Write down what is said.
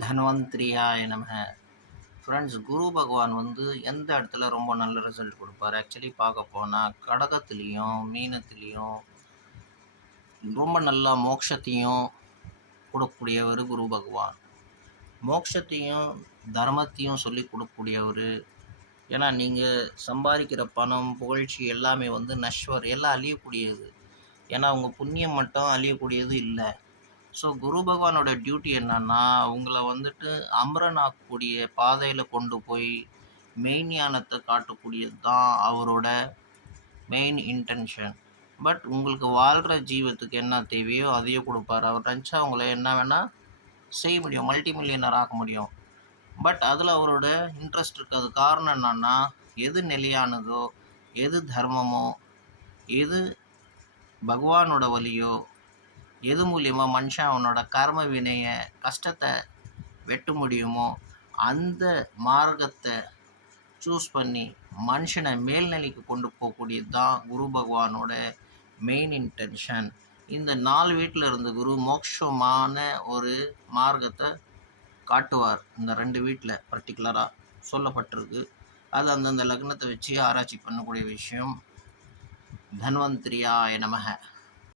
தன்வந்திரியாய நமக. ஃப்ரெண்ட்ஸ், குரு பகவான் வந்து எந்த இடத்துல ரொம்ப நல்ல ரிசல்ட் கொடுப்பார்? ஆக்சுவலி பார்க்க போனால் கடகத்துலேயும் மீனத்துலேயும் ரொம்ப நல்லா மோட்சத்தையும் கொடுக்கக்கூடியவர் குரு பகவான். மோட்சத்தையும் தர்மத்தையும் சொல்லி கொடுக்கக்கூடியவர். ஏன்னா நீங்கள் சம்பாதிக்கிற பணம் புகழ்ச்சி எல்லாமே வந்து நஷ்வர், எல்லாம் அழியக்கூடியது. ஏன்னா உங்கள் புண்ணியம் மட்டும் அழியக்கூடியது இல்லை. ஸோ குரு பகவானோட டியூட்டி என்னன்னா, உங்களை வந்துட்டு அமரனாக்கக்கூடிய பாதையில் கொண்டு போய் மெய்ஞானத்தை காட்டக்கூடியது தான் அவரோட மெயின் இன்டென்ஷன். பட் உங்களுக்கு வாழ்கிற ஜீவத்துக்கு என்ன தேவையோ அதையே கொடுப்பார். அவர் நினச்சா உங்களை என்ன வேணால் செய்ய முடியும், மல்டி மில்லியனர் ஆக்க முடியும். பட் அதில் அவரோட இன்ட்ரெஸ்ட் இருக்காது. காரணம் என்னன்னா, எது நிலையானதோ, எது தர்மமோ, எது பகவானோட வழியோ, எது மூலியமாக மனுஷன் அவனோட கர்ம வினையை கஷ்டத்தை வெட்ட முடியுமோ அந்த மார்க்கத்தை சூஸ் பண்ணி மனுஷனை மேல்நிலைக்கு கொண்டு போகக்கூடியது தான் குரு பகவானோட மெயின் இன்டென்ஷன். இந்த 4 வீட்டில் இருந்த குரு மோட்சமான ஒரு மார்க்கத்தை காட்டுவார். இந்த 2 வீட்டில் பர்டிகுலராக சொல்லப்பட்டிருக்கு. அது அந்தந்த லக்னத்தை வச்சு ஆராய்ச்சி பண்ணக்கூடிய விஷயம். தன்வந்திரியாய நமக.